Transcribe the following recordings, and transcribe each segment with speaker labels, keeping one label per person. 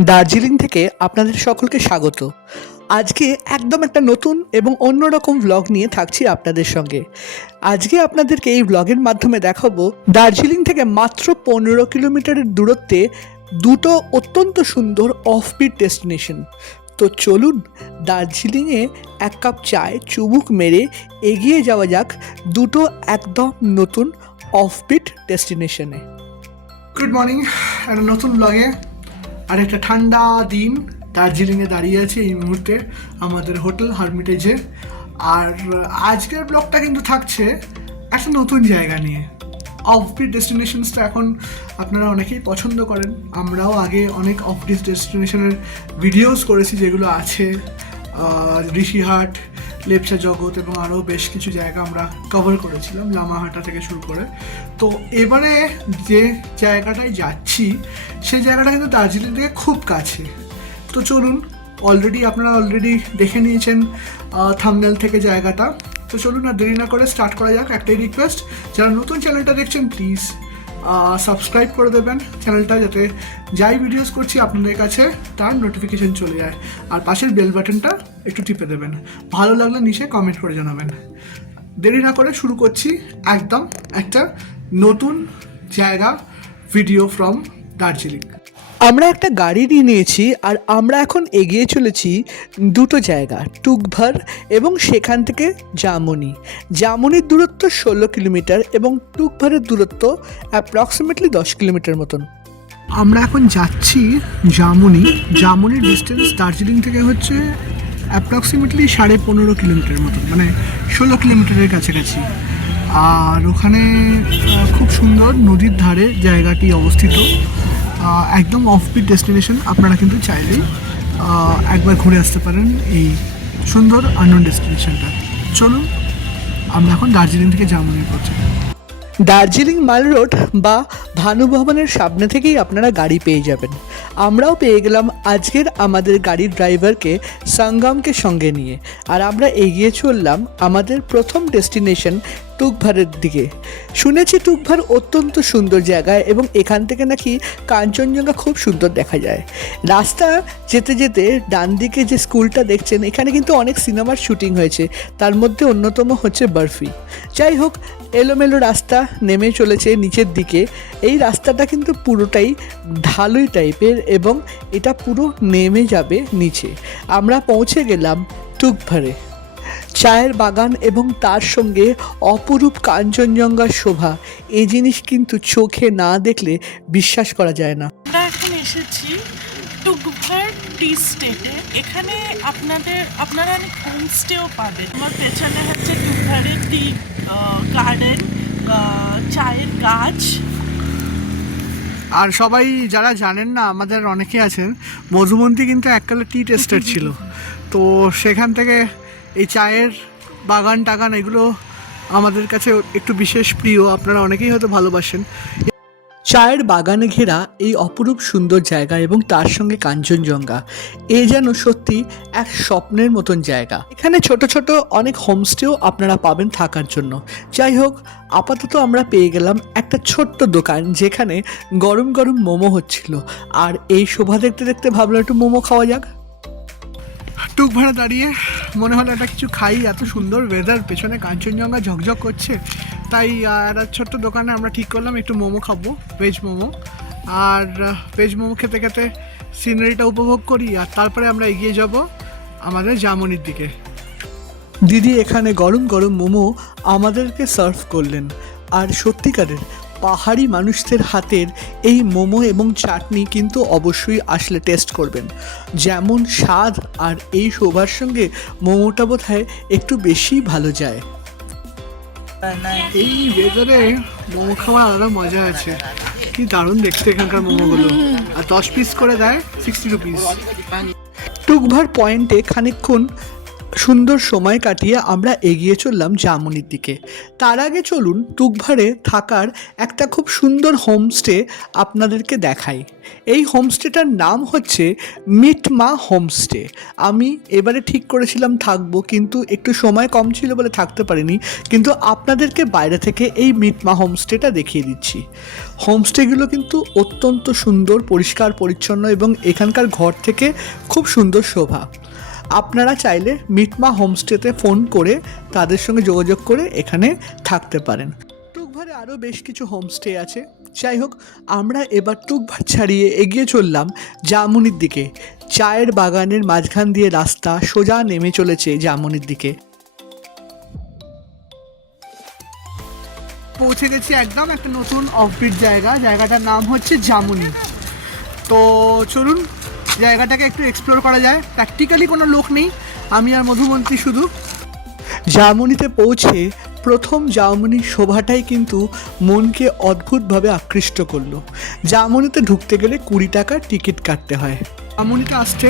Speaker 1: দার্জিলিং থেকে আপনাদের সকলকে স্বাগত। আজকে একদম একটা নতুন এবং অন্যরকম ব্লগ নিয়ে থাকছি আপনাদের সঙ্গে। আজকে আপনাদেরকে এই ব্লগের মাধ্যমে দেখাবো দার্জিলিং থেকে মাত্র পনেরো কিলোমিটারের দূরত্বে দুটো অত্যন্ত সুন্দর অফবিট ডেস্টিনেশন তো চলুন দার্জিলিংয়ে এক কাপ চায়, চুমুক মেরে এগিয়ে যাওয়া যাক দুটো একদম নতুন অফবিট ডেস্টিনেশনে গুড মর্নিং একটা নতুন ব্লগে আর একটা ঠান্ডা দিন দার্জিলিংয়ে দাঁড়িয়ে আছি এই মুহূর্তে আমাদের হোটেল হারমিটেজে আর আজকের ব্লগটা কিন্তু থাকছে একটা নতুন জায়গা নিয়ে। অফবিট ডেস্টিনেশনসটা এখন আপনারা অনেকেই পছন্দ করেন। আমরাও আগে অনেক অফবিট ডেস্টিনেশনের ভিডিওস করেছি যেগুলো আছে ঋষিহাট লেপচা জগৎ এবং আরও বেশ কিছু জায়গা আমরা কভার করেছিলাম, লামাহাটা থেকে শুরু করে। তো এবারে যে জায়গাটায় যাচ্ছি, সেই জায়গাটা কিন্তু দার্জিলিং থেকে খুব কাছে। তো চলুন অলরেডি আপনারা অলরেডি দেখে নিয়েছেন থামনেল থেকে জায়গাটা। তো চলুন আর দেরি না করে স্টার্ট করা যাক। একটাই রিকোয়েস্ট যারা নতুন চ্যানেলটা দেখছেন প্লিজ সাবস্ক্রাইব করে দেবেন চ্যানেলটা যাতে যাই ভিডিওস করছি আপনাদের কাছে, তার নোটিফিকেশন চলে যায়। আর পাশের বেল বাটনটা একটু টিপে দেবেন। ভালো লাগলে নিচে কমেন্ট করে জানাবেন। দেরি না করে শুরু করছি একদম একটা নতুন জায়গা ভিডিও ফ্রম দার্জিলিং। আমরা একটা গাড়ি নিয়ে নিয়েছি আর আমরা এখন এগিয়ে চলেছি দুটো জায়গা টুকভার এবং সেখান থেকে জামুনি। জামুনির দূরত্ব ষোলো কিলোমিটার এবং টুকভারের দূরত্ব অ্যাপ্রক্সিমেটলি দশ কিলোমিটার মতন। আমরা এখন যাচ্ছি জামুনি। জামুনির ডিস্টেন্স দার্জিলিং থেকে হচ্ছে অ্যাপ্রক্সিমেটলি সাড়ে পনেরো কিলোমিটার মতন মানে ষোলো কিলোমিটারের কাছাকাছি। আর ওখানে খুব সুন্দর নদীর ধারে জায়গাটি অবস্থিত। একদম অফবিট ডেস্টিনেশন আপনারা কিন্তু চাইলেই একবার ঘুরে আসতে পারেন এই সুন্দর আনন ডেস্টিনেশনটা চলুন, আমরা এখন দার্জিলিং থেকে জামুনি পৌঁছে দার্জিলিং মাল রোড বা ভানুভবনের সামনে থেকেই আপনারা গাড়ি পেয়ে যাবেন। আমরাও পেয়ে গেলাম আজকের আমাদের গাড়ির ড্রাইভারকে সঙ্গমকে সঙ্গে নিয়ে। আর আমরা এগিয়ে চললাম আমাদের প্রথম ডেস্টিনেশন টুকভারের দিকে। শুনেছি টুকভার অত্যন্ত সুন্দর জায়গায় এবং এখান থেকে নাকি কাঞ্চনজঙ্ঘা খুব সুন্দর দেখা যায়। রাস্তা যেতে যেতে ডান দিকে যে স্কুলটা দেখছেন, এখানে কিন্তু অনেক সিনেমার শুটিং হয়েছে। তার মধ্যে অন্যতম হচ্ছে বরফি। যাই হোক, এলোমেলো রাস্তা নেমে চলেছে নিচের দিকে। এই রাস্তাটা কিন্তু পুরোটাই ঢালুই টাইপের এবং এটা পুরো নেমে যাবে নিচে। আমরা পৌঁছে গেলাম টুকভারে। চায়ের বাগান এবং তার সঙ্গে অপরূপ কাঞ্চনজঙ্ঘার শোভা। এই জিনিস কিন্তু চোখে না দেখলে বিশ্বাস করা যায় না।
Speaker 2: আমরা এখন এসেছি টুকভার টি স্টেটে। এখানে আপনাদের আপনারা অনেক হোমস্টেও পাবেন। আমার পেছনে হচ্ছে টুকভারের টি গার্ডেন চায়ের গাছ।
Speaker 1: আর সবাই যারা জানেন না আমাদের অনেকে আছেন মধুমন্তী কিন্তু এককালে টি টেস্টার ছিল। তো সেখান থেকে এই চায়ের বাগান টাগান এগুলো আমাদের কাছে একটু বিশেষ প্রিয়। আপনারা অনেকেই হয়তো ভালোবাসেন। চায়ের বাগানে ঘেরা এই অপরূপ সুন্দর জায়গা এবং তার সঙ্গে কাঞ্চনজঙ্ঘা এ যেন সত্যি এক স্বপ্নের মতন জায়গা। এখানে ছোট ছোট অনেক হোমস্টেও আপনারা পাবেন থাকার জন্য। যাই হোক আপাতত আমরা পেয়ে গেলাম একটা ছোট্ট দোকান যেখানে গরম গরম মোমো হচ্ছিল। আর এই শোভা দেখতে দেখতে ভাবলাম একটু মোমো খাওয়া যাক। টুক ভাড়া দাঁড়িয়ে মনে হলো একটা কিছু খাই, এত সুন্দর ওয়েদার পেছনে কাঞ্চনজঙ্ঘা ঝকঝক করছে। তাই একটা ছোট্ট দোকানে আমরা ঠিক করলাম, একটু মোমো খাব ভেজ মোমো। আর ভেজ মোমো খেতে খেতে সিনারিটা উপভোগ করি, আর তারপরে আমরা এগিয়ে যাব আমাদের জামনির দিকে। দিদি এখানে গরম গরম মোমো আমাদেরকে সার্ভ করলেন, আর সত্যিকারের পাহাড়ি মানুষদের হাতের এই মোমো এবং চাটনি কিন্তু অবশ্যই আসলে টেস্ট করবেন। যেমন স্বাদ আর এই শোভার সঙ্গে মোমোটা বোধ হয় একটু বেশি ভালো যায়। এই ওয়েদারে মোমো খাওয়ার আলাদা মজা আছে। কি দারুণ দেখতে এখানকার মোমোগুলো। আর দশ পিস করে দেয় সিক্সটি রুপিস টুকভার পয়েন্টে খানিকক্ষণ সুন্দর সময় কাটিয়ে আমরা এগিয়ে চললাম জামুনির দিকে। তার আগে চলুন তুকভারে থাকার একটা খুব সুন্দর হোমস্টে আপনাদেরকে দেখাই। এই হোমস্টেটার নাম হচ্ছে মিটমা হোমস্টে। আমি এবারে ঠিক করেছিলাম থাকব, কিন্তু একটু সময় কম ছিল বলে থাকতে পারিনি। কিন্তু আপনাদেরকে বাইরে থেকে এই মিটমা হোমস্টেটা দেখিয়ে দিচ্ছি। হোমস্টেগুলো কিন্তু অত্যন্ত সুন্দর, পরিষ্কার, পরিচ্ছন্ন এবং এখানকার ঘর থেকে খুব সুন্দর শোভা। আপনারা চাইলে মিটমা হোমস্টেতে ফোন করে তাদের সঙ্গে যোগাযোগ করে এখানে থাকতে পারেন। টুকভারে আরও বেশ কিছু হোমস্টে আছে। যাই হোক, আমরা এবার টুকভার ছাড়িয়ে এগিয়ে চললাম জামুনির দিকে। চায়ের বাগানের মাঝখান দিয়ে রাস্তা সোজা নেমে চলেছে জামুনির দিকে। পৌঁছে গেছি একদম একটা নতুন অফবিট জায়গা। জায়গাটার নাম হচ্ছে জামুনি। তো চলুন জায়গাটাকে একটু এক্সপ্লোর করা যায়। প্র্যাকটিক্যালি কোনো লোক নেই আমি আর মধুমন্ত্রী শুধু। জামুনিতে পৌঁছে প্রথম জামুনির শোভাটাই কিন্তু মনকে অদ্ভুতভাবে আকৃষ্ট করল। জামুনিতে ঢুকতে গেলে কুড়ি টাকার টিকিট কাটতে হয়। জামুনিতে আসছে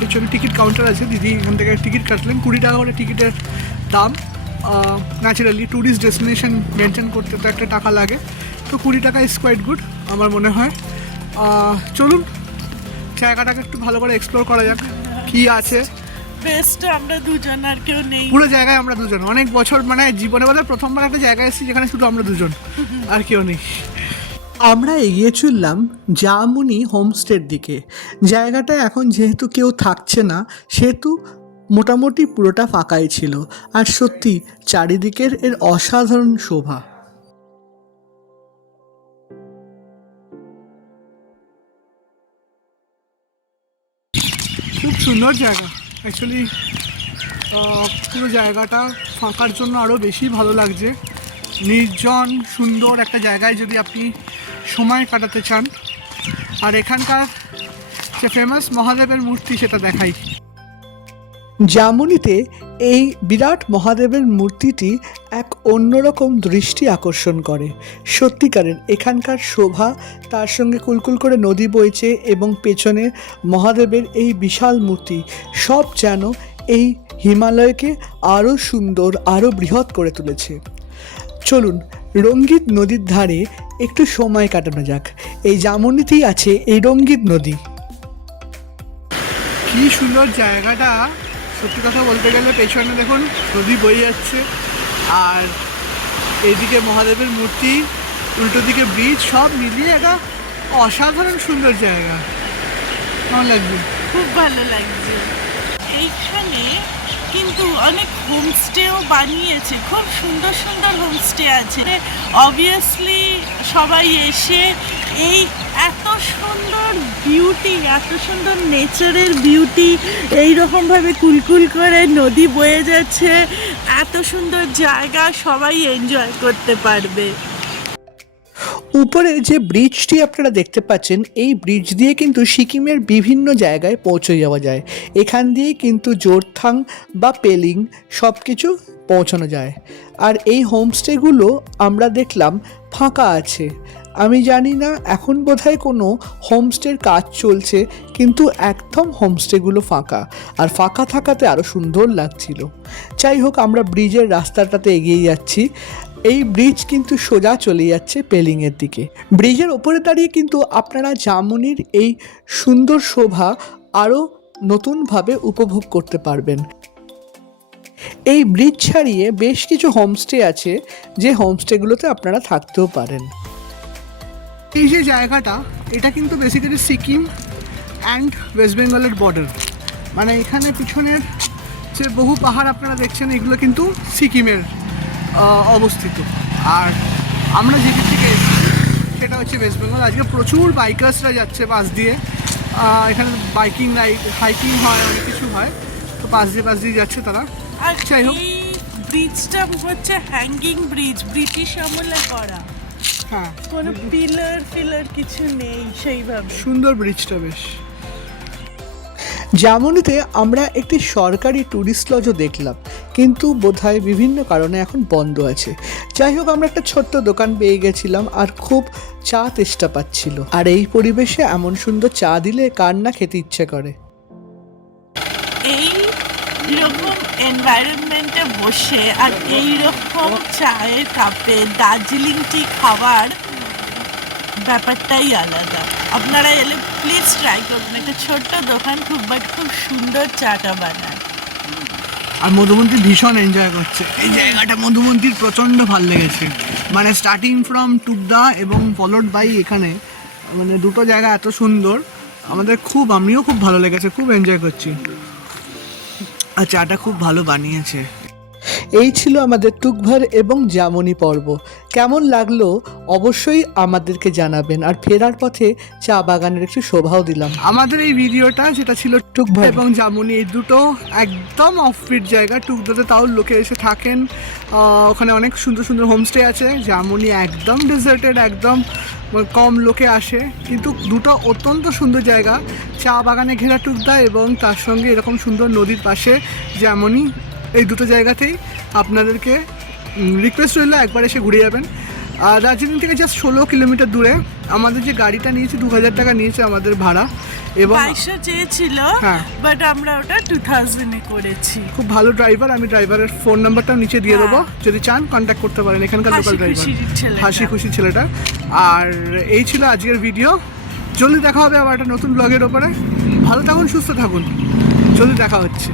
Speaker 1: পিছনে টিকিট কাউন্টার আছে দিদি এখান থেকে টিকিট কাটলেন কুড়ি টাকা করে টিকিটের দাম। ন্যাচারালি ট্যুরিস্ট ডেস্টিনেশন মেনটেন করতে তো একটা টাকা লাগে। তো কুড়ি টাকা ইজ কোয়াইট গুড আমার মনে হয়। চলুন জায়গাটাকে একটু ভালো করে এক্সপ্লোর করা যাক কি আছে।
Speaker 2: বেস্ট আমরা দুজন আর কেউ নেই।
Speaker 1: পুরো জায়গায় আমরা দুজন। অনেক বছর মানে জীবনে বলে প্রথমবার একটা জায়গায় এসেছি যেখানে শুধু আমরা দুজন আর কেউ নেই। আমরা এগিয়ে চললাম জামুনি হোমস্টের দিকে। জায়গাটা এখন যেহেতু কেউ থাকছে না সেহেতু মোটামুটি পুরোটা ফাঁকাই ছিল। আর সত্যি চারিদিকের এর অসাধারণ শোভা। সুন্দর জায়গা। অ্যাকচুয়ালি পুরো জায়গাটা ফাঁকার জন্য আরও বেশি ভালো লাগছে। নির্জন, সুন্দর একটা জায়গায় যদি আপনি সময় কাটাতে চান। আর এখানকার যে ফেমাস মহাদেবের মূর্তি সেটা দেখাই। জামুনিতে এই বিরাট মহাদেবের মূর্তিটি এক অন্যরকম দৃষ্টি আকর্ষণ করে। সত্যিকারের এখানকার শোভা তার সঙ্গে কুলকুল করে নদী বইছে এবং পেছনে মহাদেবের এই বিশাল মূর্তি সব যেন এই হিমালয়কে আরও সুন্দর, আরও বৃহৎ করে তুলেছে। চলুন রঙ্গিত নদীর ধারে একটু সময় কাটানো যাক। এই জামুনিতেই আছে এই রঙ্গিত নদী। কি সুন্দর জায়গাটা। সত্যি কথা বলতে গেলে পেছনে দেখুন নদী বয়ে যাচ্ছে, আর এইদিকে মহাদেবের মূর্তি, উল্টো দিকে ব্রিজ, সব মিলিয়ে একটা অসাধারণ সুন্দর জায়গা। কেমন লাগবে
Speaker 2: খুব ভালো লাগছে। এইখানে কিন্তু অনেক হোমস্টেও বানিয়েছে, খুব সুন্দর সুন্দর হোমস্টে আছে। অবভিয়াসলি সবাই এসে এই এত সুন্দর বিউটি এত সুন্দর নেচারের বিউটি এই এইরকমভাবে কুলকুল করে নদী বয়ে যাচ্ছে, এত সুন্দর জায়গা, সবাই এনজয় করতে পারবে।
Speaker 1: উপরে যে ব্রিজটি আপনারা দেখতে পাচ্ছেন, এই ব্রিজ দিয়ে কিন্তু সিকিমের বিভিন্ন জায়গায় পৌঁছে যাওয়া যায়। এখান দিয়েই কিন্তু জোরথাং বা পেলিং সব কিছু পৌঁছানো যায়। আর এই হোমস্টেগুলো আমরা দেখলাম ফাঁকা আছে। আমি জানি না, এখন বোধহয় কোনো হোমস্টের কাজ চলছে, কিন্তু একদম হোমস্টেগুলো ফাঁকা। আর ফাঁকা থাকাতে আরও সুন্দর লাগছিল। যাই হোক, আমরা ব্রিজের রাস্তাটাতে এগিয়ে যাচ্ছি। এই ব্রিজ কিন্তু সোজা চলে যাচ্ছে পেলিংয়ের দিকে। ব্রিজের ওপরে দাঁড়িয়ে কিন্তু আপনারা জামুনির এই সুন্দর শোভা আরও নতুনভাবে উপভোগ করতে পারবেন। এই ব্রিজ ছাড়িয়ে বেশ কিছু হোমস্টে আছে, যে হোমস্টেগুলোতে আপনারা থাকতেও পারেন। এই যে জায়গাটা এটা কিন্তু বেসিক্যালি সিকিম অ্যান্ড ওয়েস্ট বেঙ্গলের বর্ডার মানে এখানে পিছনের যে বহু পাহাড় আপনারা দেখছেন এগুলো কিন্তু সিকিমের অবস্থিত। আর আমরা যেদিক থেকে এসেছি সেটা হচ্ছে ওয়েস্ট বেঙ্গল আজকে প্রচুর বাইকার্সরা যাচ্ছে পাশ দিয়ে। এখানে বাইকিং রাইড হাইকিং হয় অনেক কিছু হয়। তো পাশ দিয়ে পাশ দিয়ে যাচ্ছে তারা।
Speaker 2: আর
Speaker 1: যাই হোক।
Speaker 2: ব্রিজটা হচ্ছে হ্যাঙ্গিং ব্রিজ ব্রিটিশ আমলে করা।
Speaker 1: হ্যাঁ।
Speaker 2: কোনো পিলার ফিলার কিছু নেই সেইভাবে।
Speaker 1: সুন্দর ব্রিজটা বেশ। জামুনিতে আমরা একটি সরকারি ট্যুরিস্ট লজও দেখলাম কিন্তু বোধহয় বিভিন্ন কারণে এখন বন্ধ আছে। যাই হোক আমরা একটা ছোট্ট দোকান পেয়ে গেছিলাম আর খুব চা তেষ্টা পাচ্ছিল। আর এই পরিবেশে এমন সুন্দর চা দিলে কার না খেতে ইচ্ছে করে?
Speaker 2: এই এনভায়রনমেন্টে বসে আর এই রকম চায়ের কাপে দার্জিলিং টি খাওয়ার ব্যাপারটাই আলাদা। আপনারা এলে প্লিজ ট্রাই করবেন একটা ছোট্ট দোকান, খুব বাট খুব সুন্দর চাটা বানায়
Speaker 3: আর মধুমন্ত্রী ভীষণ এনজয় করছে। এই জায়গাটা মধুমন্ত্রীর প্রচণ্ড ভালো লেগেছে। মানে স্টার্টিং ফ্রম টুকদা এবং ফলোড বাই এখানে মানে দুটো জায়গা এত সুন্দর। আমাদের খুব, আমিও খুব ভালো লেগেছে, খুব এনজয় করছি। আর চাটা খুব ভালো বানিয়েছে। এই ছিল আমাদের টুকভার এবং জামনি পর্ব। কেমন লাগল অবশ্যই আমাদেরকে জানাবেন। আর ফেরার পথে চা বাগানের একটু শোভাও দিলাম। আমাদের এই ভিডিওটা যেটা ছিল টুকভার এবং জামনি এই দুটো একদম অফবিট জায়গা। টুকদাতে তাও লোকে এসে থাকেন। ওখানে অনেক সুন্দর সুন্দর হোমস্টে আছে। জামনি একদম ডেজার্টেড একদম কম লোকে আসে, কিন্তু দুটো অত্যন্ত সুন্দর জায়গা। চা বাগানে ঘেরা টুকদা এবং তার সঙ্গে এরকম সুন্দর নদীর পাশে যেমনই এই দুটো জায়গাতেই আপনাদেরকে রিকোয়েস্ট রইল, একবার এসে ঘুরে যাবেন। আর দার্জিলিং থেকে জাস্ট ষোলো কিলোমিটার দূরে আমাদের যে গাড়িটা নিয়েছে, দু হাজার টাকা নিয়েছে আমাদের ভাড়া। এবং
Speaker 2: বাইশে চেয়েছিল
Speaker 3: হ্যাঁ।
Speaker 2: বাট আমরা ওটা টু থাউজেন্ডে করেছি।
Speaker 3: খুব ভালো ড্রাইভার আমি ড্রাইভারের ফোন নাম্বারটাও নিচে দিয়ে দেবো।
Speaker 2: হ্যাঁ।
Speaker 3: যদি চান কন্ট্যাক্ট করতে পারেন এখানকার
Speaker 2: হাসি
Speaker 3: লোকাল ড্রাইভার
Speaker 2: খুশির ছেলেটা।
Speaker 3: হাসি খুশি ছেলেটা। আর এই ছিল আজকের ভিডিও জলদি দেখা হবে আবার একটা নতুন ব্লগের ওপরে। ভালো থাকুন সুস্থ থাকুন। জলদি দেখা হচ্ছে।